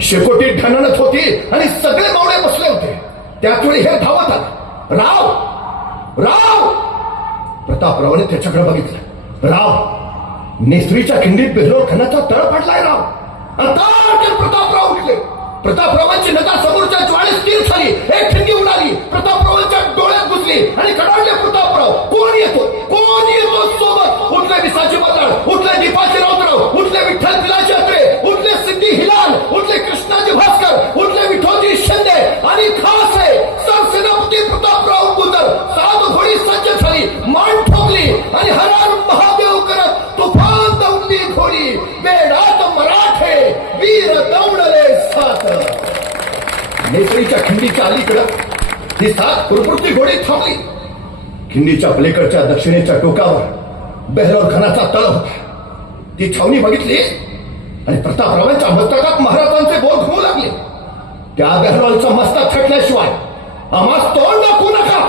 शेकोटी ढणणत होती आणि सगळे मावळे बसले होते. त्याचवेळी हे धावत आला. राव राव. प्रतापरावाने त्याच्याकडे बघितलं. राव, नेसरीच्या खिंडीत बेलोर खानाचा तळ पडलाय राव. आता प्रतापराव उठले. प्रतापरावांची नजर समोरच्या ज्वाळेत स्थिर झाली. एक खिंडी उडाली, प्रतापरावांच्या डोळ्यात घुसली आणि कडाडले प्रतापराव. कोण येतो, कोण येतो सोबत? उठले विसाचे बदळ, उठले दीपाचे राऊतराव, उठले विठ्ठल पिलाचे अत्रे, उठले सिद्धी हिलाल, उठले कृष्णाजी भास्कर, उठले विठोजी शिंदे आणि खास आहे सरसेनापती प्रतापराव गुजर. 7 घोडी सज्ज झाली, मान ठोकली आणि हर हर महादेव करत तुफान दौडली घोडी. बेडात मराठे वीर दौडले 7. नेसरीच्या खिंडीच्या अलीकडं ही 7 पुरपुरती घोडी थांबली. खिंडीच्या पलीकडच्या दक्षिणेच्या टोकावर बेहलोर खानाचा तळ होता. ती छावणी बघितली आणि प्रतापरावांच्या मस्तकात महाराजांचे बोल घुमू लागले. त्या बेहलोरचं मस्तक थटल्याशिवाय आम्हास तोंड दाखवू नका.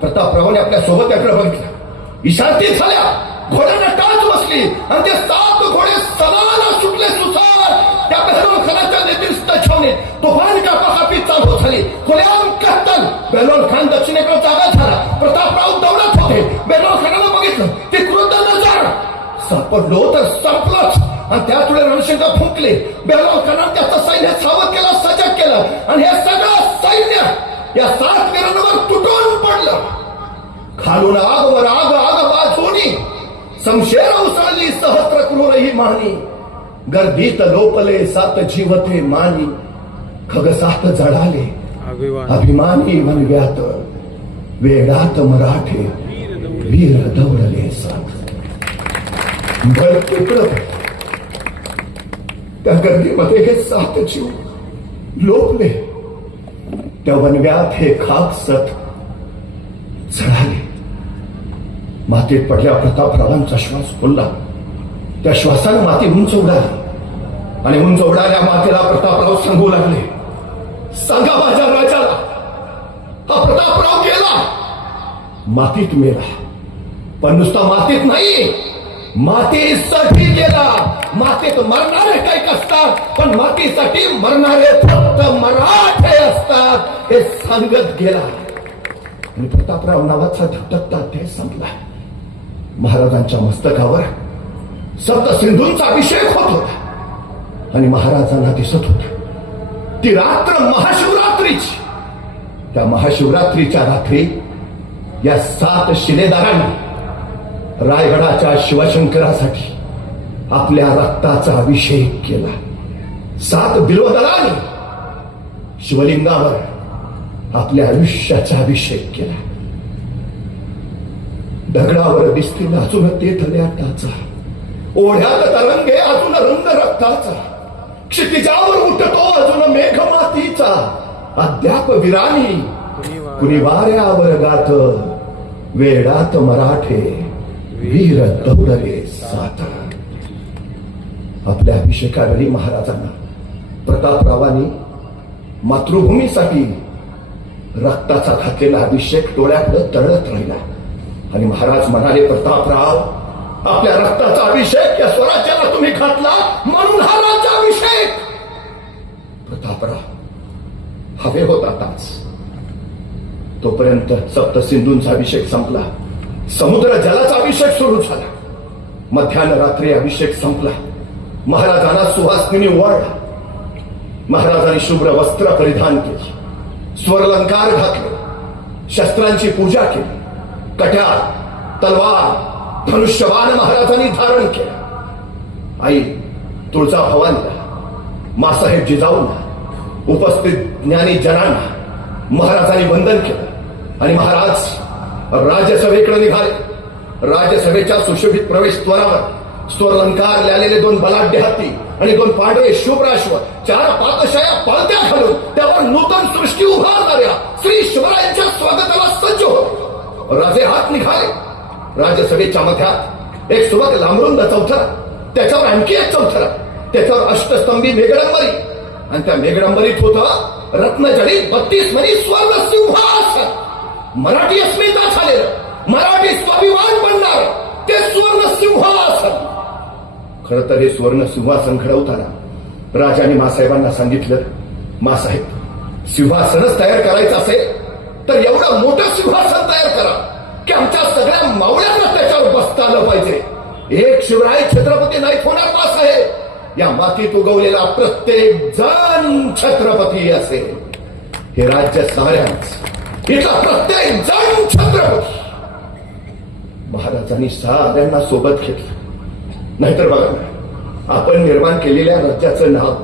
प्रतापरावाने आपल्या सोबत्याकडे बघितलं. इशारती झाल्या, घोड्यांना टाच बसली आणि ते 7 घोडे सलाला सुटले सुसार. त्या बेहलोर खानाच्या नेतृत्व छावणीत तुफान कापाकापी चालू झाली. खुल्याम कत्तल. बेहलोर खान दक्षिणेकडे जागा झाला. प्रतापराव दौडत होते. बेहलोर खानाला बघितलं. ते क्रुद्ध नजर. सापडलो तर संपलंच. आणि त्याच वेळी रणशिंग फुंकले. बेहलोर खानाने त्याचं सैन्य सावध केलं, सजग केलं आणि हे सगळं सैन्य या 7 वीरांवर तुटून पडलं. खालून आग वर आग, आग वाचोनी समशेर उसळली सहस्त्र क्रूरही मानी. गर्दीत लोपले 7 जीवते मानी. खगसात जडाले अभिमानी वनव्यात. वेडात मराठे वीर दौडले 7. भर तुटलं. त्या गर्दीमध्ये हे 7 जीव लोपले. त्या वनव्यात हे खाक सत जळाले. मातीत पडल्या प्रतापरावांचा श्वास फुलला. त्या श्वासानं माती उंच उडाली आणि उंच उडाल्या मातीला प्रतापराव सांगू लागले, सांगा माझ्या राजाला, हा प्रतापराव गेला, मातीत मेला. पण नुसता मातीत नाही, मातीसाठी गेला. मातीत मरणारे काही असतात, पण मातीसाठी मरणारे फक्त मराठे असतात हे सांगत गेला. आणि प्रतापराव नावाचा धगधगता अध्याय संपला. महाराजांच्या मस्तकावर 7 सिंधूंचा अभिषेक होत होता आणि महाराजांना दिसत होत ती रात्र महाशिवरात्रीची. त्या महाशिवरात्रीच्या रात्री या 7 शिलेदारांनी रायगडाच्या शिवशंकरासाठी आपल्या रक्ताचा अभिषेक केला. 7 बिल्वदलांनी शिवलिंगावर आपल्या आयुष्याचा अभिषेक केला. दगडावर दिसतील अजून तेथल्या टाचा, ओढ्यात तरंगे अजून रंग रक्ताचा, क्षितिजावर उठतो अजून मेघ मातीचा. अद्याप वीरानी कुणी वाऱ्यावर गात, वेडात मराठे वीर दौडले 7. आपल्या अभिषेकावेळी महाराजांना प्रतापरावांनी मातृभूमीसाठी रक्ताचा घातलेला अभिषेक डोळ्याकडे तळत राहिला. आणि महाराज म्हणाले, प्रतापराव, आपल्या रक्ताचा अभिषेक या स्वराज्याला तुम्ही घातला म्हणून हा राज्याभिषेक. प्रतापराव हवे होता ताच. तोपर्यंत 7 सिंधूंचा अभिषेक संपला. समुद्र जलाचा अभिषेक सुरू झाला. मध्यान्ह रात्री अभिषेक संपला. महाराजांना सुहासनी ओवाळला. महाराजांनी शुभ्र वस्त्र परिधान केली, स्वरलंकार घातले, शस्त्रांची पूजा केली. कट्यार, तलवार, धनुष्यबाण महाराजांनी धारण केला. आई तुळजाभवानीला, मासाहेब जिजाऊंना, उपस्थित ज्ञानी जनांना महाराजांनी वंदन केलं आणि महाराज राज्यसभेकडे निघाले. राज्यसभेच्या सुशोभित प्रवेशद्वारावर स्वरलंकार लिहिलेले 2 बलाढ्य हत्ती आणि 2 पांढरे शुभ्राश्व, 4 पादशाया पळत्या घालून त्यावर नूतन सृष्टी उभारणाऱ्या श्री शिवरायांच्या स्वागताला सज्ज होते. राजे हात निघाले. राज्यसभेच्या मध्यात एक सुबक लांबरुंद चौथरा, त्याच्यावर आणखी एक चौथरा, त्याच्यावर अष्टस्तंभी मेघडंबरी आणि त्या मेघडंबरीत होतं रत्नजडित 32 मणी स्वर्ण सिंहासन. मराठी अस्मिता झालेलं, मराठी स्वाभिमान बनणार ते स्वर्ण सिंहासन. खरं तर हे स्वर्ण सिंहासन घडवताना राजाने मासाहेबांना सांगितलं, मासाहेब, सिंहासनच तयार करायचं असेल तर एवढं मोठं सिंहासन तयार करा की आमच्या सगळ्या मावळ्यांना त्याच्यावर बसता आलं पाहिजे. एक शिवराय छत्रपती नाही होणार मासाहेब, या मातीत उगवलेला प्रत्येक जण छत्रपती असेल. हे राज्य साऱ्यांच, इथला प्रत्येक जण छत्रपती. महाराजांनी साऱ्यांना सोबत घेतलं. नाहीतर बघा ना, आपण निर्माण केलेल्या राज्याचं नाव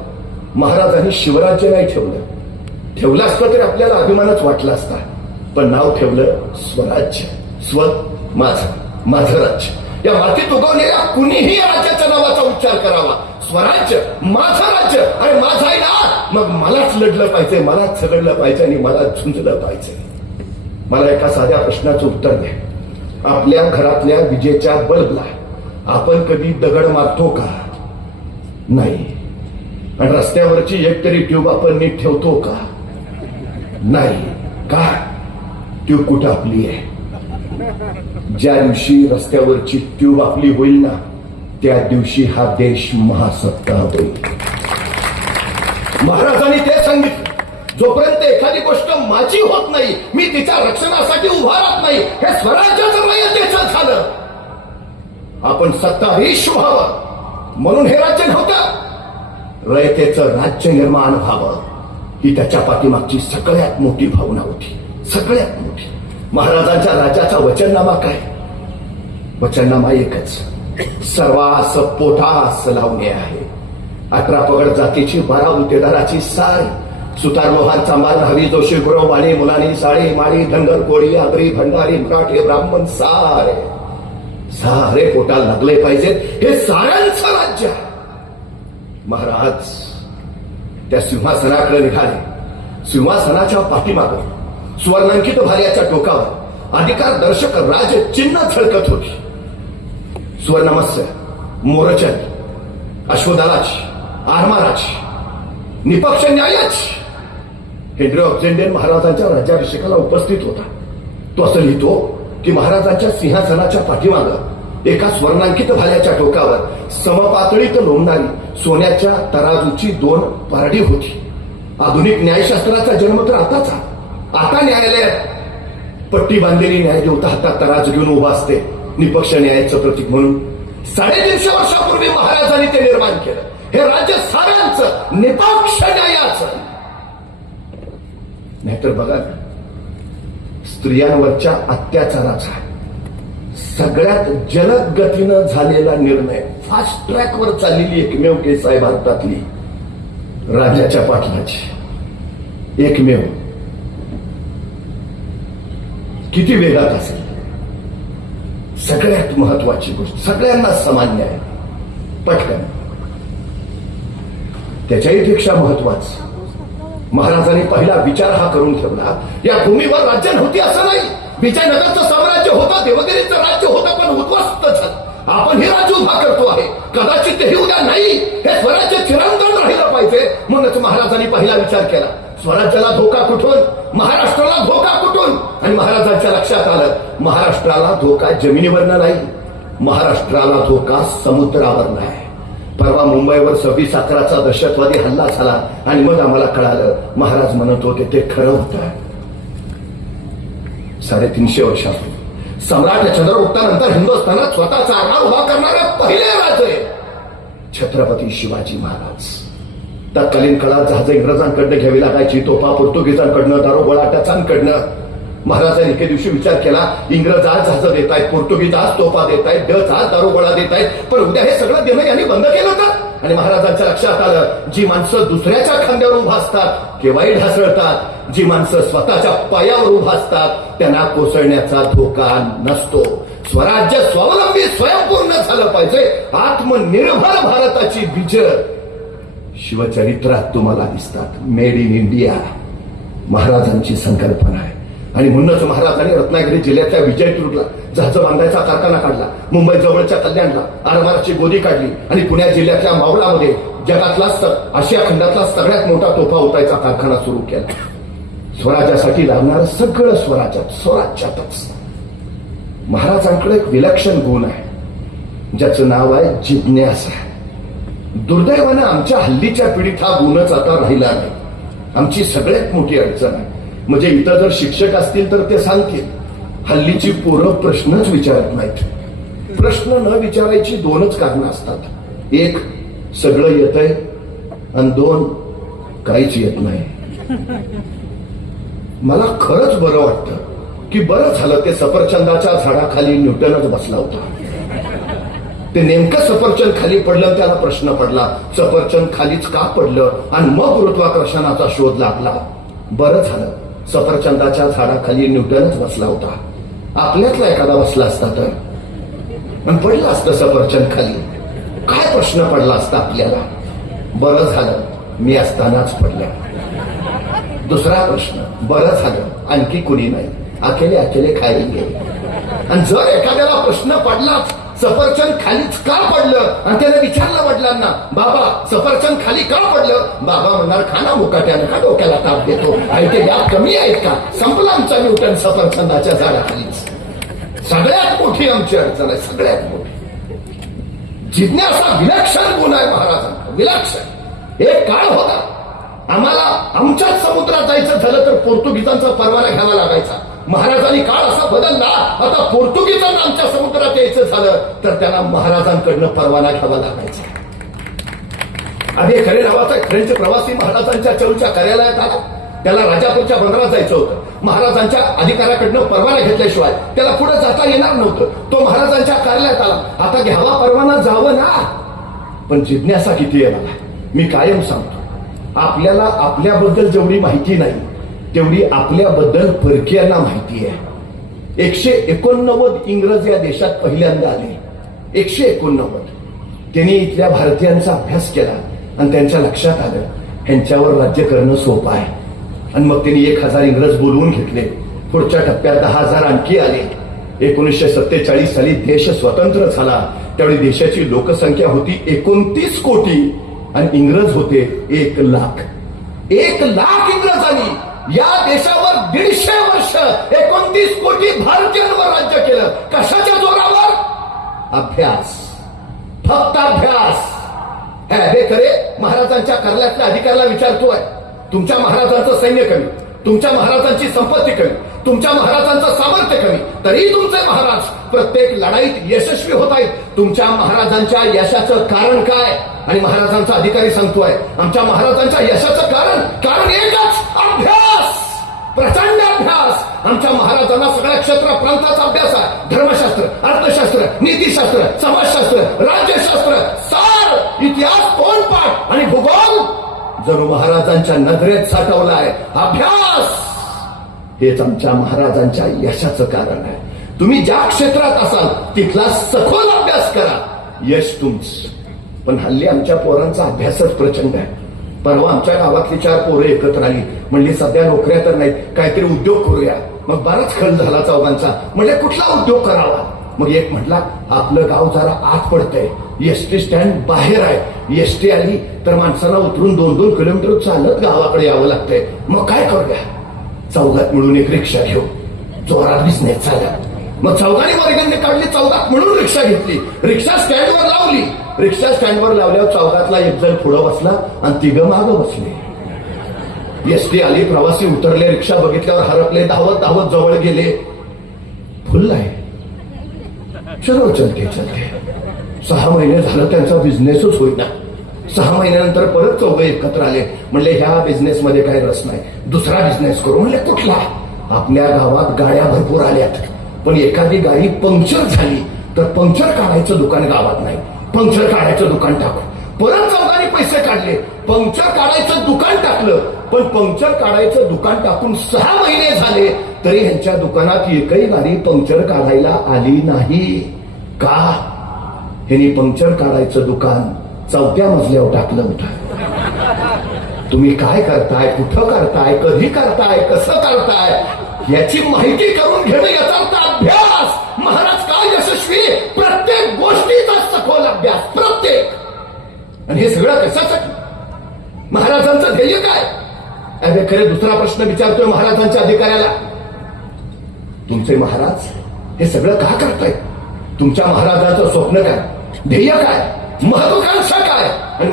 महाराजांनी शिवराज्य नाही ठेवलं असतं तरी आपल्याला अभिमानच वाटला असता. पण नाव ठेवलं स्वराज्य. स्व माझं राज्य. या मातीत उगवलेल्या कुणीही या राज्याच्या नावाचा उच्चार करावा. स्वराज्य, माझं राज्य, आणि माझं आहे ना, मग मलाच लढलं पाहिजे, मलाच झगडलं पाहिजे आणि मलाच झुंजलं पाहिजे. मला एका साध्या प्रश्नाचं उत्तर द्या. आपल्या घरातल्या विजेच्या बल्बला आपण कधी दगड मारतो का? नाही. आणि रस्त्यावरची एक तरी ट्यूब आपण नीट ठेवतो का? नाही. का? ट्यूब कुठं आपली आहे? ज्या दिवशी रस्त्यावरची ट्यूब आपली होईल ना, त्या दिवशी हा देश महासत्ता होईल. महाराजांनी ते सांगितलं, जोपर्यंत एखादी गोष्ट माझी होत नाही, मी तिच्या रक्षणासाठी उभा राहत नाही, हे स्वराज्याचं रयतेचं झालं. आपण सत्ताधीश व्हावं म्हणून हे राज्य नव्हतं, रयतेचं राज्य निर्माण व्हावं ही त्याच्या पाठीमागची सगळ्यात मोठी भावना होती. सगळ्यात मोठी. महाराजांच्या राज्याचा वचननामा काय? वचननामा एकच, सर्वास पोटास लावणे आहे. 18 पगड जातीची 12 उतेदाराची साय, सुतार लोहांचा मान हवी जोशी गुरव वाणी मुलानी साडी माळी धनगर कोळी आगरी भंडारी मराठी ब्राह्मण सारे पोटाला लागले पाहिजेत. हे साऱ्यांचं राज्य आहे. महाराज त्या सिंहासनाकडे निघाले. सिंहासनाच्या पाठीमागं सुवर्णांकित भाल्याच्या टोकावर अधिकार दर्शक राज चिन्ह झळकत होती. सुवर्णमत्स्य, मोरचंद, अश्वदलाची, आरमाराची, निपक्ष न्यायाची. हेनरी ऑफ इंडियन महाराजांच्या राज्याभिषेकाला उपस्थित होता. तो असं लिहितो की महाराजांच्या सिंहासनाच्या पाठीमागं एका स्वर्णांकित भाल्याच्या टोकावर समपातळीत लोंबणारी सोन्याच्या तराजूची 2 पारडी होती. आधुनिक न्यायशास्त्राचा जन्म तर आताचा. आता न्यायालयात पट्टी बांधलेली न्यायदेवता हातात तराजू घेऊन उभा असते, निपक्ष न्यायाचं प्रतीक म्हणून. 350 वर्षापूर्वी महाराजांनी ते निर्माण केलं. हे राज्य साऱ्यांचं, निपक्ष न्यायाचं. नाहीतर बघा ना, स्त्रियांवरच्या अत्याचाराचा सगळ्यात जलद गतीनं झालेला निर्णय, फास्ट ट्रॅकवर चाललेली एकमेव केस आहे भारतातली, राज्याच्या पाटलाची. एकमेव. किती वेगात असेल? सगळ्यात महत्वाची गोष्ट, सगळ्यांना सामान्य आहे, पटकन. त्याच्याही पेक्षा महत्वाचं, महाराजांनी पहिला विचार हा करून ठेवला, या भूमीवर राज्य नव्हती असं नाही. विजयनगरचं साम्राज्य होतं, देवगिरीचं राज्य होतं, पण उद्ध्वस्त झालं. आपण हे राज्य उभा करतो आहे, कदाचित तेही उद्या नाही. हे स्वराज्य चिरंतन राहिलं पाहिजे. म्हणूनच महाराजांनी पहिला विचार केला, स्वराज्याला धोका कुठून? महाराष्ट्राला धोका कुठून? आणि महाराजांच्या लक्षात आलं, महाराष्ट्राला धोका जमिनीवरनं नाही, महाराष्ट्राला धोका समुद्रावरनं आहे. परवा मुंबईवर 26 अकराचा दहशतवादी हल्ला झाला आणि मग आम्हाला कळालं, महाराज म्हणत होते ते खरं होतं. 350 वर्षापूर्वी सम्राट चंद्रगुप्तानंतर हिंदुस्थानात स्वतःचा आधार उभा करणारे पहिले राजे छत्रपती शिवाजी महाराज. तत्कालीन काळात जहाज इंग्रजांकडनं घ्यावी लागायची, तोफा पोर्तुगीजांकडनं, दारोगोळा टचांकडनं. महाराजांनी एके दिवशी विचार केला, इंग्रज आज जहाज देत आहेत, पोर्तुगीज आज तोफा देत आहेत, डच आज दारोगोळा देत आहेत, पण उद्या हे सगळं देणं यांनी बंद केलं होतं. आणि महाराजांच्या लक्षात आलं, जी माणसं दुसऱ्याच्या खांद्यावर उभा असतात केव्हाही ढासळतात, जी माणसं स्वतःच्या पायावर उभा असतात त्यांना कोसळण्याचा धोका नसतो. स्वराज्य स्वावलंबी स्वयंपूर्ण झालं पाहिजे. आत्मनिर्भर भारताची बीज शिवचरित्रात तुम्हाला दिसतात. मेड इन इंडिया महाराजांची संकल्पना आहे. आणि म्हणूनच महाराजांनी रत्नागिरी जिल्ह्याच्या विजयदुर्गला जहाज बांधायचा कारखाना काढला, मुंबई जवळच्या कल्याणला आरमाराची गोदी काढली आणि पुणे जिल्ह्यातल्या मावळामध्ये जगातला आशिया खंडातला सगळ्यात मोठा तोफा उठायचा कारखाना सुरू केला. स्वराज्यासाठी लागणारं सगळं स्वराज्यातच. महाराजांकडे एक विलक्षण गुण आहे, ज्याचं नाव आहे जिज्ञासा. दुर्दैवानं आमच्या हल्लीच्या पिढीत हा गुणच आता राहिला नाही. आमची सगळ्यात मोठी अडचण आहे. म्हणजे इथं जर शिक्षक असतील तर ते सांगतील, हल्लीची पोरं प्रश्नच विचारत नाहीत. प्रश्न न विचारायची दोनच कारणं असतात. एक, सगळं येतंय, आणि दोन, काहीच येत नाही. मला खरंच बरं वाटतं की बरं झालं ते सफरचंदाच्या झाडाखाली न्यूटनच बसला होता. ते नेमकं सफरचंद खाली पडलं, त्याला प्रश्न पडला, सफरचंद खालीच का पडलं, आणि मग गुरुत्वाकर्षणाचा शोध लागला. बरं झालं सफरचंदाच्या झाडाखाली न्यूटनच बसला होता. आपल्यातला एखादा बसला असता तर पण पडलं असतं सफरचंद खाली, काय प्रश्न पडला असता आपल्याला. बरं झालं मी असतानाच पडल्या. दुसरा प्रश्न, बरं झालं आणखी कुणी नाही, अकेले अकेले खायला गेले. आणि जर एखाद्याला प्रश्न पडलाच सफरचंद खालीच का पडलं, आणि त्याने विचारलं वडिलांना, बाबा सफरचंद खाली का पडलं, बाबा म्हणणार, खाना मुकाट्यानं का डोक्याला ताप देतो, आणि ते व्याप कमी आहेत का, संपला आमचा न्यूटन सफरचंदाच्या झाडाखालीच. सगळ्यात मोठी आमची अडचण आहे, सगळ्यात मोठी. जिज्ञासा विलक्षण गुण आहे महाराजांचा, विलक्षण. एक काळ होता आम्हाला आमच्याच समुद्रात जायचं झालं तर पोर्तुगीजांचा परवाना घ्यावा लागायचा. महाराजांनी काळ असा बदलला, आता पोर्तुगीजांना आमच्या समुद्रात यायचं झालं तर त्यांना महाराजांकडनं परवाना घ्यावा लागायचा. आधी खरे नावाचा एक फ्रेंच प्रवासी महाराजांच्या चौच्या कार्यालयात आला. त्याला राजापूरच्या बंदरात जायचं होतं. महाराजांच्या अधिकाऱ्याकडनं परवाना घेतल्याशिवाय त्याला पुढे जाता येणार नव्हतं. तो महाराजांच्या कार्यालयात आला. आता घ्यावा परवाना, जावं ना. पण जिज्ञासा किती आहे मला, मी कायम सांगतो, आपल्याला आपल्याबद्दल जेवढी माहिती नाही तेवढी आपल्याबद्दल परकीयांना माहिती आहे. 189 इंग्रज या देशात पहिल्यांदा आले. 189. त्यांनी इथल्या भारतीयांचा अभ्यास केला आणि त्यांच्या लक्षात आलं ह्यांच्यावर राज्य करणं सोपं आहे. आणि मग त्यांनी 1000 इंग्रज बोलवून घेतले. पुढच्या टप्प्यात 10,000 आणखी आले. 1947 साली देश स्वतंत्र झाला. त्यावेळी देशाची लोकसंख्या होती 29 कोटी आणि इंग्रज होते 1 लाख. 1 लाख इंग्रजांनी या देशावर 150 वर्ष 29 कोटी भारतीयांवर राज्य केलं. कशाच्या जोरावर? अभ्यास, फक्त अभ्यास. हे खरे महाराजांच्या कार्यालयातल्या अधिकाऱ्याला विचारतोय, तुमच्या महाराजांचं सैन्य कमी, तुमच्या महाराजांची संपत्ती कमी, तुमच्या महाराजांचं सामर्थ्य कमी, तरी तुमचे महाराज प्रत्येक लढाईत यशस्वी होत आहेत. तुमच्या महाराजांच्या यशाचं कारण काय? आणि महाराजांचा अधिकारी सांगतोय, आमच्या महाराजांच्या यशाचं कारण एकच, अभ्यास, प्रचंड अभ्यास. आमच्या महाराजांना सगळ्या क्षेत्र प्रांताचा अभ्यास आहे. धर्मशास्त्र, अर्थशास्त्र, नीतीशास्त्र, समाजशास्त्र, राज्यशास्त्र, सार, इतिहास, तोंडपाठ आणि भूगोल जणू महाराजांच्या नजरेत साठवलाय. अभ्यास हेच आमच्या महाराजांच्या यशाचं कारण आहे. तुम्ही ज्या क्षेत्रात असाल तिथला सखोल अभ्यास करा, यश तुमचं. पण हल्ली आमच्या पोरांचा अभ्यासच प्रचंड आहे. परवा आमच्या गावातली 4 पोरं एकत्र आली. म्हणली सध्या नोकऱ्या तर नाहीत, काहीतरी उद्योग करूया. मग बराच खल झाला चौघांचा. म्हणजे कुठला उद्योग करावा? मग एक म्हटला, आपलं गाव जरा आत पडतंय, एसटी स्टँड बाहेर आहे, एसटी आली तर माणसाला उतरून 2-2 किलोमीटर चालत गावाकडे यावं लागतंय. मग काय करूया? चौघात मिळून एक रिक्षा घेऊ, जोरात बिझनेस झाला. मग चौघांनी वर्गांनी काढली, चौघात मिळून रिक्षा घेतली, रिक्षा स्टँडवर लावली. रिक्षा स्टँडवर लावल्यावर चौघातला एक जण पुढं बसला आणि 3 मागं बसले. एसटी आली, प्रवासी उतरले, रिक्षा बघितल्यावर हरपले, धावत धावत जवळ गेले. फुल आहे, चलो चलते चलते. 6 महिने झालं त्यांचा बिझनेसच होईना. 6 महिन्यानंतर परत चौघे एकत्र आले. म्हणले ह्या बिझनेस मध्ये काही रस नाही, दुसरा बिझनेस करू. म्हणले कुठला? आपल्या गावात गाड्या भरपूर आल्यात, पण एखादी गाडी पंक्चर झाली तर पंक्चर काढायचं दुकान गावात नाही, पंक्चर काढायचं दुकान टाकू. परत चौघांनी पैसे काढले, पंक्चर काढायचं दुकान टाकलं. पण पंक्चर काढायचं दुकान टाकून 6 महिने झाले तरी ह्यांच्या दुकानात एकही गाडी पंक्चर काढायला आली नाही. का? ह्यांनी पंक्चर काढायचं दुकान 4थ्या मजल्यावर टाकलं होतं. तुम्ही काय करताय, कुठं करताय, कधी करताय, कसं करताय याची माहिती करून घेणं याचा अर्थ अभ्यास. महाराज काय यशस्वी? प्रत्येक गोष्टीचा सखोल अभ्यास, प्रत्येक. आणि हे सगळं कशासाठी? महाराजांचं ध्येय काय? अरे खरे दुसरा प्रश्न विचारतोय महाराजांच्या अधिकाऱ्याला, तुमचे महाराज हे सगळं का करताय? तुमच्या महाराजांचं स्वप्न काय, ध्येय काय, महत्वाकांक्षा काय? आणि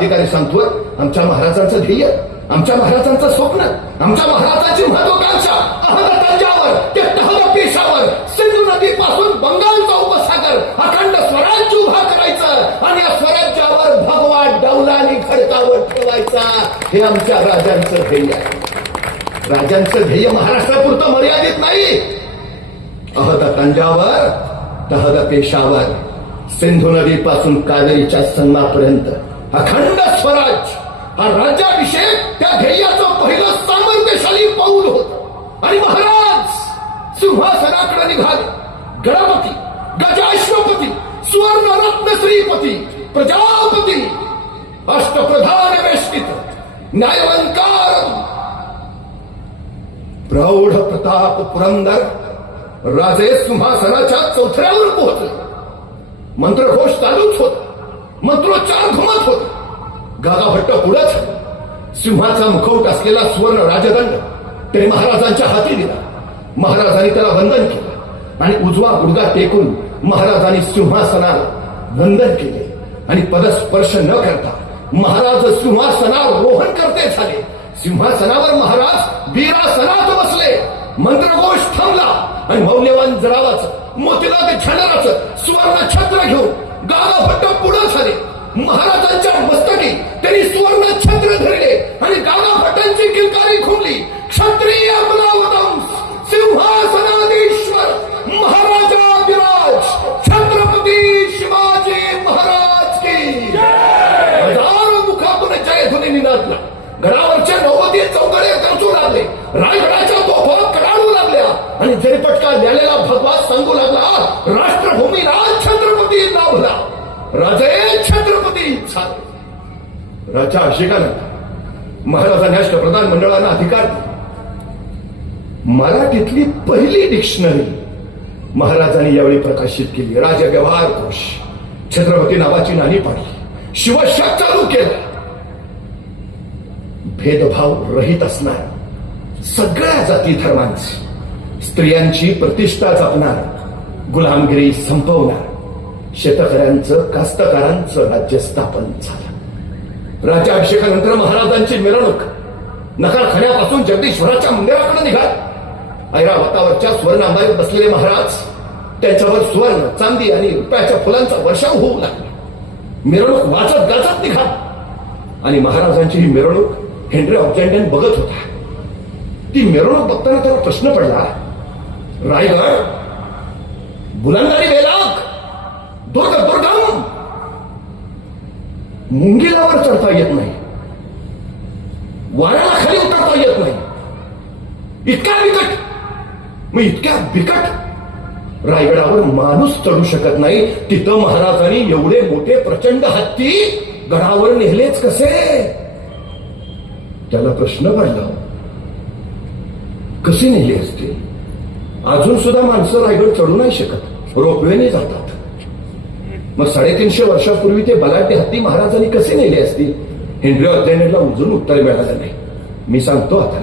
अधिकारी सांगतोय आमच्या महाराजांचं ध्येय, आमच्या महाराजांचं स्वप्न, आमच्या महाराजांची महत्वाकांक्षा अहमदगंजावर ते तहद पेशावर सिंधू नदीपासून बंगालचा उपसागर अखंड स्वराज्य उभा करायचं आणि या स्वराज्यावर भगवा डौलानी खडकावर ठेवायचा, हे आमच्या राजांचं ध्येय आहे. राजांचं ध्येय महाराष्ट्रापुरतं मर्यादित नाही. अहद तंजावर तहद पेशावर सिंधू नदीपासून कावेरीच्या संगमापर्यंत अखंड स्वराज हा राज्याभिषेक त्या ध्येयाचं पहिलं सामर्थ्यशाली पाऊल होत. आणि महाराज सिंहासनाकडे निघाले. गणपती, गजाश्वपती, सुवर्ण रत्न श्रीपती, प्रजापती, अष्टप्रधान वेष्टित, न्यायवंकार, प्रौढ प्रताप पुरंदर राजे सिंहासनाच्या चौथऱ्यावर पोहोचले. मंत्रघोष चालूच होत, मंत्रोच्चार घुमत होत. गागाभट्ट पुढंच सिंहाचा मुखवट असलेला सुवर्ण राजदंड त्याने महाराजांच्या हाती दिला. महाराजांनी त्याला वंदन केलं आणि उजवा गुडघा टेकून महाराजांनी सिंहासनाला वंदन केले आणि पदस्पर्श न करता महाराज सिंहासनावर रोहन करते झाले. सिंहासनावर महाराज वीरासनात बसले. मंत्रघोष थांबला आणि मौल्यवान जरावाचं मोतीलाल छानराचं सुवर्ण छत्र घेऊन गागाभट्ट पुढे झाले. महाराजांच्या मस्तकी त्यांनी सुवर्ण छत्र धरले आणि गागाभट्टांची किलकारी खुंडली. क्षत्रिय बलावतंस सिंहासनाधीश्वर महाराजाधिराज छत्रपती शिवाजी महाराज की हजारो मुखातून जयध्वनी निनादला. गडावरच्या नौवती चौकडे गरजू लागले. रायगडाच्या तोफा कडाडू लागल्या आणि जरीपटका लिहिलेला भगवा सांगू लागला, राष्ट्रभूमीला छत्रपती लाभला, राजे छत्रपती झाले. राजा अभिषेकानंतर महाराजांनी अष्टप्रधान मंडळांना अधिकार दिले. मराठीतली पहिली डिक्शनरी महाराजांनी यावेळी प्रकाशित केली. राजव्यवहार कोश छत्रपती नावाची नाणी पाडली. शिवशाख चालू केला. भेदभाव रहित असणार, सगळ्या जाती धर्मांची, स्त्रियांची प्रतिष्ठा जपणार, गुलामगिरी संपवणार, शेतकऱ्यांचं कास्तकारांचं राज्य स्थापन झालं. राज्याभिषेकानंतर महाराजांची मिरवणूक नकारखान्यापासून जगदीश्वराच्या मंदिराकडे निघाली. ऐरावतावरच्या सुवर्णांबाईत बसलेले महाराज, त्यांच्यावर सुवर्ण, चांदी आणि रुपयाच्या फुलांचा वर्षाव होऊ लागला. मिरवणूक वाजत गाजत निघाली आणि महाराजांची ही मिरवणूक हेनरी ऑक्झेंडन बघत होता. ती मिरवणूक बघताना त्याला प्रश्न पडला, रायगड बुलंदारी बेलाग दुर्ग दुर्गम, मुंगिलावर चढता येत नाही, वाऱ्याला खाली उतरता येत नाही, इतका बिकट, मग इतक्या बिकट रायगडावर माणूस चढू शकत नाही. तिथं महाराजांनी एवढे मोठे प्रचंड हत्ती गडावर नेहलेच कसे? त्याला प्रश्न पडला, कसे नेले असतील? अजून सुद्धा माणसं रायगड चढू नाही शकत, रोपवेने जातात. मग 350 वर्षापूर्वी ते बलाढ्य हत्ती महाराजांनी कसे नेले असतील? हेनरी ऑक्झेंडनला अजून उत्तर मिळालं नाही. मी सांगतो आता.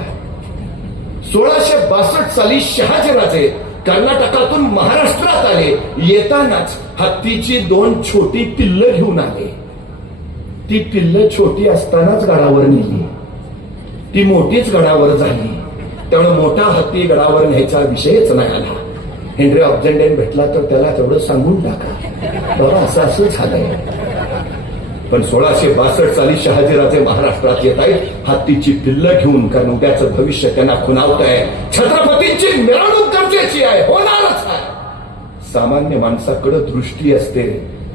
1662 साली शहाजीराजे कर्नाटकातून महाराष्ट्रात आले. येतानाच हत्तीची 2 छोटी पिल्ल घेऊन आले. ती पिल्ल छोटी असतानाच गडावर नेली, ती मोठीच गडावर झाली. त्यामुळे मोठा हत्ती गडावर न्यायचा विषयच नाही आला. हेनरी ऑक्झेंडन भेटला तर त्याला तेवढं सांगून टाका, बाबा असं असं झालंय. पण 1662 साली शहाजीराजे महाराष्ट्रात येत आहेत हत्तीची पिल्ल घेऊन, कारण उद्याचं भविष्य त्यांना खुणावत आहे. छत्रपतींची मिरवणूक गरजेची आहे, होणारच आहे. सामान्य माणसाकडे दृष्टी असते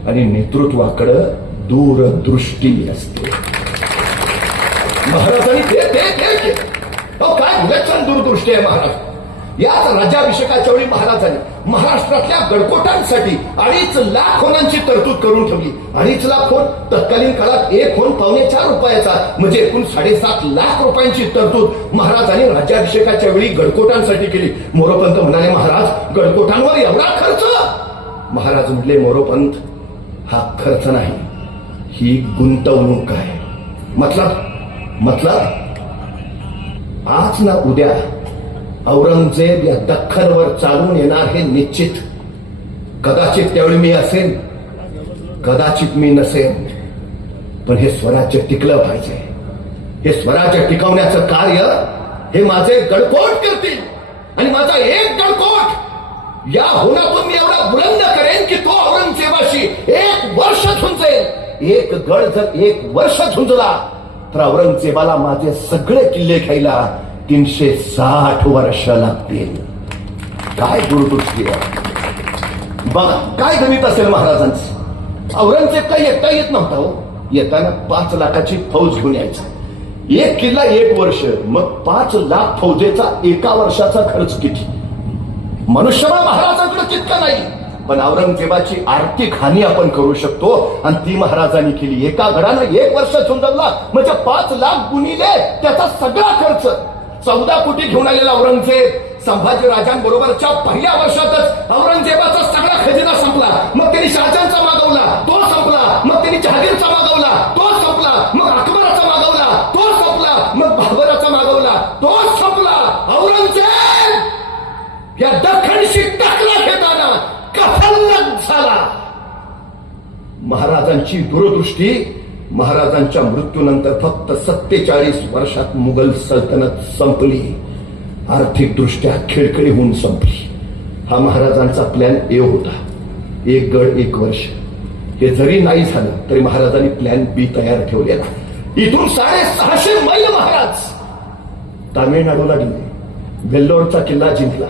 आणि नेतृत्वाकडे दूरदृष्टी असते. महाराजांनी काय विलक्षण दूरदृष्टी आहे महाराज. याच राज्याभिषेकाच्या वेळी महाराजांनी महाराष्ट्रातल्या गडकोटांसाठी 2.5 लाख होनांची तरतूद करून ठेवली. 2.5 लाख होन तत्कालीन काळात 1 होन $4.25 रुपयाचा, म्हणजे एकूण 7.5 लाख रुपयांची तरतूद महाराजांनी राज्याभिषेकाच्या वेळी गडकोटांसाठी केली. मोरोपंत म्हणाले, महाराज गडकोटांवर एवढा खर्च? महाराज म्हटले, मोरोपंत हा खर्च नाही, ही गुंतवणूक आहे. मतलब आज ना उद्या औरंगजेब या दख्खनवर चालून येणार हे निश्चित. कदाचित त्यावेळी मी असेन, कदाचित मी नसेन, पण हे स्वराज्य टिकलं पाहिजे. हे स्वराज्य टिकवण्याचं कार्य हे माझे गडकोट करतील. आणि माझा एक गडकोट या होनातून मी एवढा बुलंद करेन की तो औरंगजेबाशी 1 वर्ष झुंजेल. एक गड जर 1 वर्ष झुंजला तर औरंगजेबाला माझे सगळे किल्ले घ्यायला 360 वर्ष लागतील. काय दूरदृष्टी आहे बघा. काय गणित असेल महाराजांचं. औरंगजेब काही एकटा येत नव्हता हो. येताना 5 लाखाची फौज घेऊन यायचा. 1 किल्ला 1 वर्ष, मग 5 लाख फौजेचा 1 वर्षाचा खर्च किती. मनुष्यबळ महाराजांकडे तितका नाही, पण औरंगजेबाची आर्थिक हानी आपण करू शकतो आणि ती महाराजांनी केली. एका गडानं 1 वर्ष झुंजवला म्हणजे 5 लाख गुणिले त्याचा सगळा खर्च. 14 कोटी घेऊन आलेला औरंगजेब संभाजी राजांबरोबरच्या पहिल्या वर्षातच औरंगजेबाचा सगळा खजिना संपला. मग त्यांनी शहाजहानचा मागवला, तो संपला. मग त्यांनी जहागीरचा मागवला, तो संपला. मग अकबराचा मागवला, तो संपला. मग बाबराचा मागवला, तो संपला. औरंगजेब या दख्खनशी टकला घेताना कफल्लक झाला. महाराजांची दूरदृष्टी महाराजांच्या मृत्यूनंतर फक्त 47 वर्षात मुघल सल्तनत संपली. आर्थिक दृष्ट्या खिळखिळी होऊन संपली. हा महाराजांचा प्लॅन ए होता. 1 गड 1 वर्ष. हे जरी नाही झालं तरी महाराजांनी प्लॅन बी तयार ठेवलेला. इथून 650 मैल महाराज तामिळनाडूला गेले. वेल्लोरचा किल्ला जिंकला.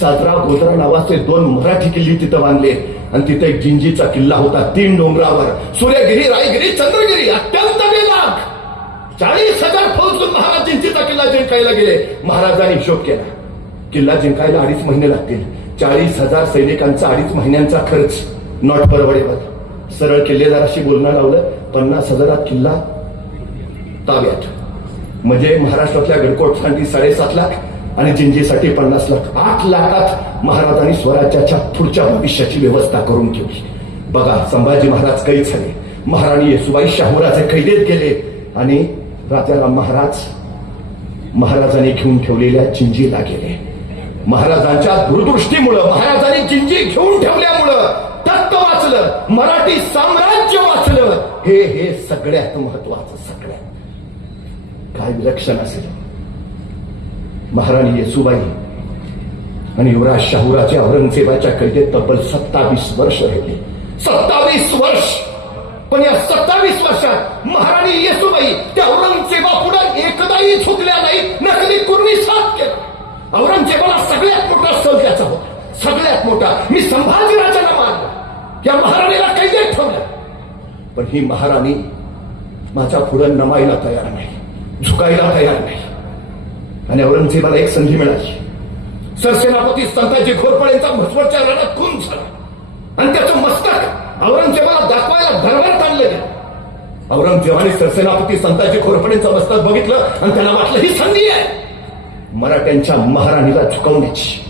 साजरा गोजरा नावाचे 2 मराठी किल्ले तिथं बांधले आणि तिथे एक जिंजीचा किल्ला होता 3 डोंगरावर. सूर्यगिरी, रायगिरी, चंद्रगिरी. अत्यंत बेलाग 40,000 फौज महाराज जिंजीचा किल्ला जिंकायला गेले. महाराजांनी हिशोब केला. किल्ला जिंकायला 2.5 महिने लागतील. 40,000 सैनिकांचा 2.5 महिन्यांचा खर्च नॉट परवडेबल. सरळ किल्लेदाराशी बोलणं लावलं. 50,000 किल्ला ताब्यात. म्हणजे महाराष्ट्रातल्या गडकोटसाठी 7.5 लाख आणि जिंजीसाठी 50 लाख. 8 लाखात महाराजांनी स्वराज्याच्या पुढच्या भविष्याची व्यवस्था करून ठेवली. बघा, संभाजी महाराज कैद झाले. महाराणी येसुबाई शाहूराजे कैदेत गेले आणि राजाराम महाराजांनी घेऊन ठेवलेल्या जिंजीला गेले. महाराजांच्या दूरदृष्टीमुळं, महाराजांनी जिंजी घेऊन ठेवल्यामुळं तत्व वाचलं, मराठी साम्राज्य वाचलं. हे सगळ्यात महत्वाचं. सगळ्यात काय विलक्षण असेल. महाराणी येसुबाई आणि युवराज शाहूराजे औरंगजेबाच्या कैदेत तब्बल 27 वर्ष राहिले. 27 वर्ष. पण या 27 वर्षात महाराणी येसुबाई त्या औरंगजेबापुढे एकदाही झुकल्या नाही. न कधी कुणी साथ केला. औरंगजेबाला सगळ्यात मोठा सल त्याचा होता. सगळ्यात मोठा. मी संभाजी राजाला मारला, या महाराणीला कैदेत ठेवलं. पण ही महाराणी माझ्या पुढे नमायला तयार नाही, झुकायला तयार नाही. आणि औरंगजेबाला एक संधी मिळाली. सरसेनापती संताजी घोरपडेंचा म्हसवडच्या रणात खून झाला आणि त्याचं मस्तक औरंगजेबाला दाखवायला दरबारात आणलं गेलं. औरंगजेबाने सरसेनापती संताजी घोरपडेंचं मस्तक बघितलं आणि त्याला वाटलं ही संधी आहे मराठ्यांच्या महाराणीला झुकवण्याची.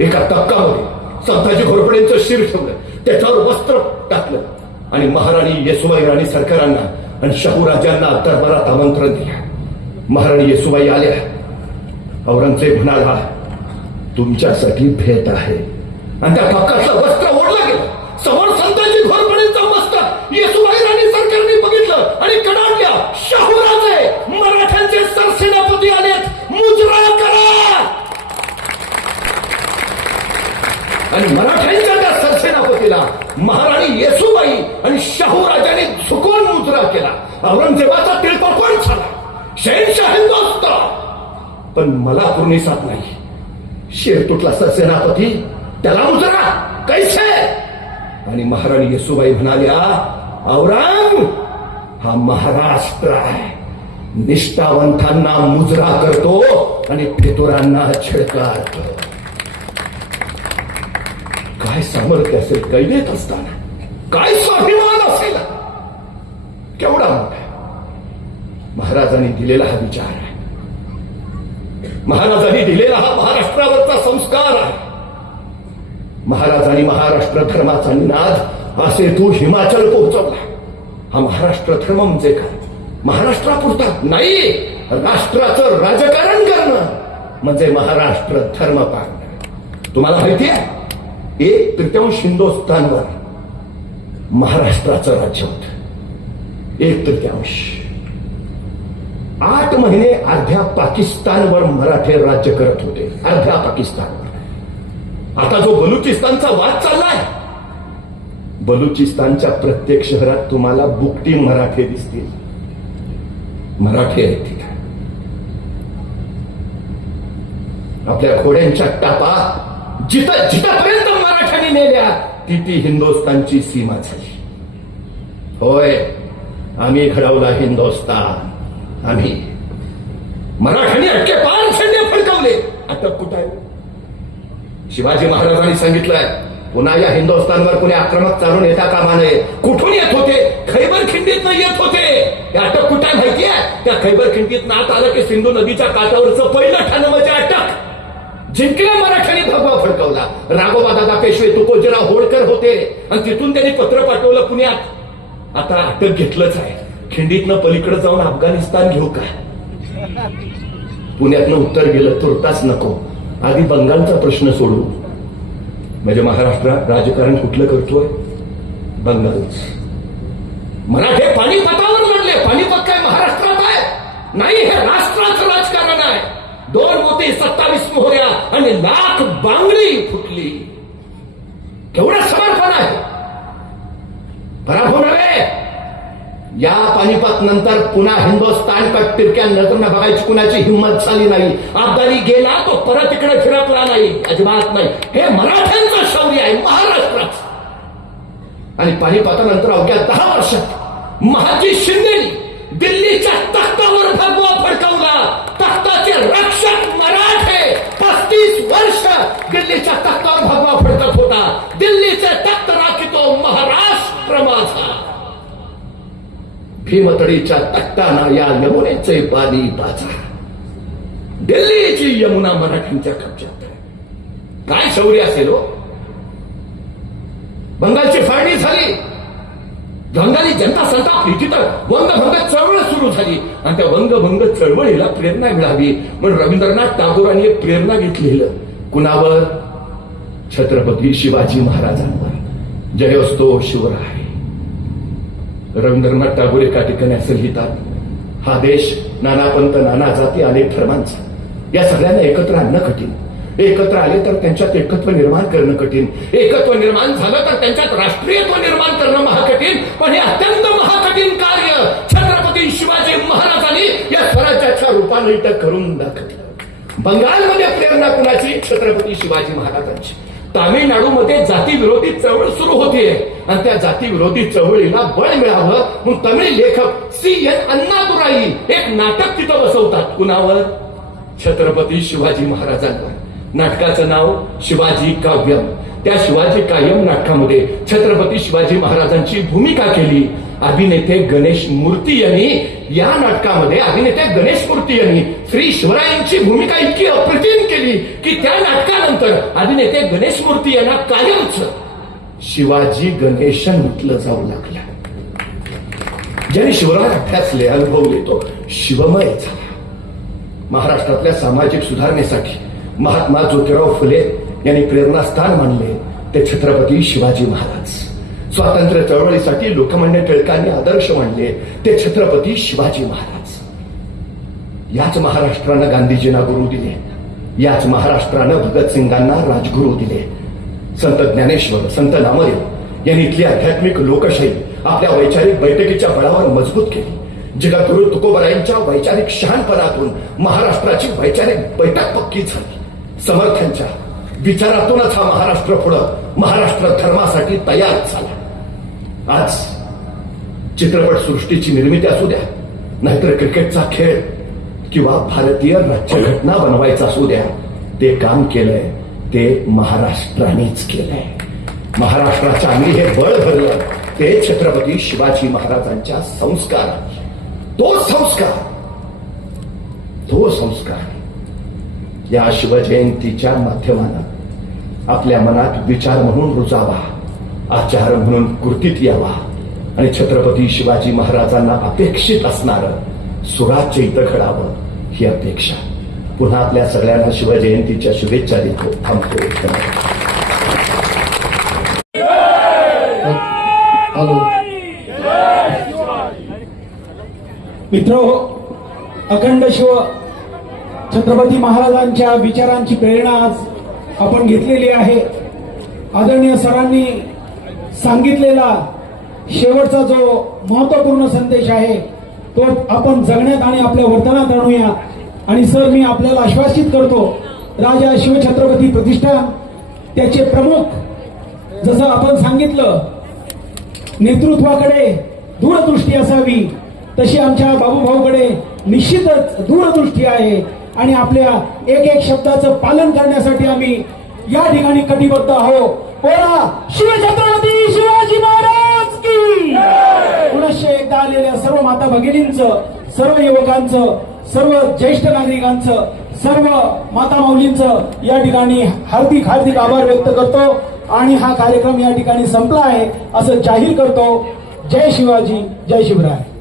एका तक्कामध्ये संताजी घोरपडेंचं शिर ठेवलं, त्याच्यावर वस्त्र टाकलं आणि महाराणी येसुबाई राणी सरकारांना आणि शाहूराजांना दरबारात आमंत्रण दिलं. महाराणी येसुबाई आल्या. औरंगजेब म्हणाला, तुमच्यासाठी भेट आहे. आणि त्या कपकातलं वस्त्र ओढलं गेलं. समोर संताजी घोरपडेंचं मस्तक येसुबाई राणी सरकारने बघितलं आणि कडाडल्या. शाहूराजे, मराठ्यांचे सरसेनापती आलेत, मुजरा करा. आणि मराठ्यांच्या त्या सरसेनापतीला महाराणी येसुबाई आणि शाहूराजाने झुकवून मुजरा केला. औरंगजेबाचा तिळपापड झाला. शहेनशाह हिंदोस्त. पण मला पूर्णी साथ नाही. शेर तुटला सरसेनापती, त्याला मुजरा कैसे. आणि महाराणी येसुबाई म्हणाल्या, औरंग हा महाराष्ट्र आहे. निष्ठावंतांना मुजरा करतो आणि फितुरांना छिडकारतो. काय सामर्थ्य असेल कैदेत असताना. काय स्वाभिमान असेल. केवढा मोठा महाराजांनी दिलेला हा विचार आहे. महाराजांनी दिलेला हा महाराष्ट्रावरचा संस्कार आहे. महाराजांनी महाराष्ट्र धर्माचा निनाद असे तू हिमाचल पोहोचवला. हा महाराष्ट्र धर्म म्हणजे काय. महाराष्ट्रापुरता नाही, राष्ट्राचं राजकारण करणं म्हणजे महाराष्ट्र धर्म पाळणं. तुम्हाला माहिती आहे 1/3 हिंदुस्थानवर महाराष्ट्राचं राज्य होतं. 1/3. 8 महिने अर्ध्या पाकिस्तानवर मराठे राज्य करत होते. अर्ध्या पाकिस्तानवर. आता जो बलुचिस्तानचा वाद चाललाय, बलुचिस्तानच्या प्रत्येक शहरात तुम्हाला बुकटी मराठे दिसतील. मराठे आहेत तिथे. आपल्या घोड्यांच्या टापा जिथपर्यंत मराठ्यांनी नेल्या ती हिंदुस्थानची सीमा झाली. होय, आम्ही घडवला हिंदुस्थान. आम्ही मराठ्यांनी अटके पार झेंडे फडकवले. अटक कुठं आहे? शिवाजी महाराजांनी सांगितलंय, पुन्हा या हिंदुस्थानवर कुणी आक्रमक चालून येता कामा नये. कुठून येत होते? खैबर खिंडीतनं येत होते. या अटक कुठं माहितीये? त्या खैबर खिंडीतनं आत आलं की सिंधू नदीच्या काठावरचं पहिलं ठाणं म्हणजे अटक. जिंकल्या मराठ्यांनी भगवा फडकवला. राघोबा दादा पेशवे तुकोजीराव होळकर होते आणि तिथून त्यांनी पत्र पाठवलं पुण्यात, आता अटक घेतलंच आहे, खिंडीतनं पलीकडे जाऊन अफगाणिस्तान घेऊ का? पुण्यातनं उत्तर गेलं, तुर्तास नको, आधी बंगालचा प्रश्न सोडू. म्हणजे महाराष्ट्रात राजकारण कुठलं करतोय? बंगालच. मराठे पानिपतावर लढले. पानिपत काय महाराष्ट्रात आहे? नाही, हे राष्ट्राचं राजकारण आहे. 2 मोती 27 मोहऱ्या आणि लाख बांगडी फुटली. केवढं समर्पण आहे. पराभव नव्हे. या पानिपत नंतर पुन्हा हिंदुस्थानकडे तिरक्या नजरनं बघायची कुणाची हिंमत झाली नाही. अब्दाली गेला तो परत इकडे फिरकला नाही, अजिबात नाही. हे मराठ्यांचं शौर्य आहे, महाराष्ट्राचं. आणि पानिपतानंतर अवघ्या 10 वर्षात महाजी शिंदेनी दिल्लीच्या तख्तावर भगवा फडकवला. तख्ताचे रक्षक मराठे 35 वर्ष दिल्लीच्या तख्तावर भगवा फडकत होता. दिल्लीचे तख्त राखितो महाराष्ट्र माझा. भीमतडीच्या तख्ताना या यमुनेचे पाणी पाजा. दिल्लीची यमुना मराठ्यांच्या कब्जात आहे. काय शौर्य असेल हो. बंगालची फाळणी झाली. बंगाली जनता संतापली. तिथं वंगभंग चळवळ सुरू झाली आणि त्या वंगभंग चळवळीला प्रेरणा मिळावी म्हणून रवींद्रनाथ टागोरांनी एक प्रेरणा घेतलेलं. कुणावर? छत्रपती शिवाजी महाराजांवर. जयोस्तो शिवराय. रवींद्रनाथ टागोर एका ठिकाणी असं लिहितात, हा देश नाना पंथ, नाना जाती, अनेक धर्मांचा. या सगळ्यांना एकत्र आणणं कठीण. एकत्र आले तर त्यांच्यात एकत्व निर्माण करणं कठीण. एकत्व निर्माण झालं तर त्यांच्यात राष्ट्रीयत्व निर्माण करणं महाकठीण. पण हे अत्यंत महाकठीण कार्य छत्रपती शिवाजी महाराजांनी या स्वराज्याच्या रूपानं इथं करून दाखवलं. बंगालमध्ये प्रेरणा कुणाची? छत्रपती शिवाजी महाराजांची. तामिळनाडूमध्ये जातीविरोधी चळवळ सुरू होतीये आणि त्या जातीविरोधी चळवळीला बळ मिळावं म्हणून तमिळ लेखक C.N. अण्णादुराई एक नाटक तिथं बसवतात. कुणावर? छत्रपती शिवाजी महाराजांवर. नाटकाचं नाव शिवाजी काव्यम. त्या शिवाजी काव्यम नाटकामध्ये छत्रपती शिवाजी महाराजांची भूमिका केली अभिनेते गणेश मूर्ती यांनी. या नाटकामध्ये अभिनेते गणेश मूर्ती यांनी श्री शिवरायांची भूमिका इतकी अप्रतिम केली की त्या नाटकानंतर अभिनेते गणेश मूर्ती यांना कायमच शिवाजी गणेशन म्हटलं जाऊ लागलं. ज्यांनी शिवराय अभ्यासले, अनुभवले, तो शिवमय झाला. महाराष्ट्रातल्या सामाजिक सुधारणेसाठी महात्मा ज्योतिराव फुले यांनी प्रेरणास्थान मानले ते छत्रपती शिवाजी महाराज. स्वातंत्र्य चळवळीसाठी लोकमान्य टिळकांनी आदर्श मानले ते छत्रपती शिवाजी महाराज. याच महाराष्ट्रानं गांधीजींना गुरु दिले. याच महाराष्ट्रानं भगतसिंगांना राजगुरू दिले. संत ज्ञानेश्वर, संत नामदेव यांनी इथली आध्यात्मिक लोकशाही आपल्या वैचारिक बैठकीच्या बळावर मजबूत केली. जगद्गुरु तुकोबरायांच्या वैचारिक शहाणपणातून महाराष्ट्राची वैचारिक बैठक पक्की झाली. समर्थांच्या विचारातूनच हा महाराष्ट्र पुढं महाराष्ट्र धर्मासाठी तयार झाला. आज चित्रपट सृष्टीची निर्मिती असू द्या, नाहीतर क्रिकेटचा खेळ किंवा भारतीय राज्यघटना बनवायचा असू द्या, ते काम केलंय ते महाराष्ट्रानेच केलंय. महाराष्ट्राच्या अंगी हे बळ भरलं ते छत्रपती शिवाजी महाराजांच्या संस्कार. तो संस्कार या शिवजयंतीच्या माध्यमानं आपल्या मनात विचार म्हणून रुजावा, आचार म्हणून कृतीत यावा आणि छत्रपती शिवाजी महाराजांना अपेक्षित असणारं सुराज्य इथं घडावं ही अपेक्षा. पुन्हा आपल्या सगळ्यांना शिवजयंतीच्या शुभेच्छा देतो. थांबतो. हॅलो. मित्रो, अखंड शिव छत्रपती महाराजांच्या विचारांची प्रेरणा आज आपण घेतलेली आहे. आदरणीय सरांनी सांगितलेला शेवटचा जो महत्वपूर्ण संदेश आहे तो आपण जगण्यात आणि आपल्या वर्तनात आणूया. आणि सर, मी आपल्याला आश्वासित करतो, राजा शिवछत्रपती प्रतिष्ठान त्याचे प्रमुख, जसं आपण सांगितलं, नेतृत्वाकडे दूरदृष्टी असावी, तशी आमच्या बाबूभाऊकडे निश्चितच दूरदृष्टी आहे. आणि आपल्या एक एक शब्दाचं पालन करण्यासाठी आम्ही या ठिकाणी कटिबद्ध आहोत. बोला शिवछत्रपती शिवाजी महाराज की. पुनश्च एकदा आलेल्या सर्व माता भगिनींचं, सर्व युवकांचं, सर्व ज्येष्ठ नागरिकांचं, सर्व माता माऊलींचं या ठिकाणी हार्दिक हार्दिक आभार व्यक्त करतो. आणि हा कार्यक्रम या ठिकाणी संपला आहे असं जाहीर करतो. जय शिवाजी, जय शिवराय.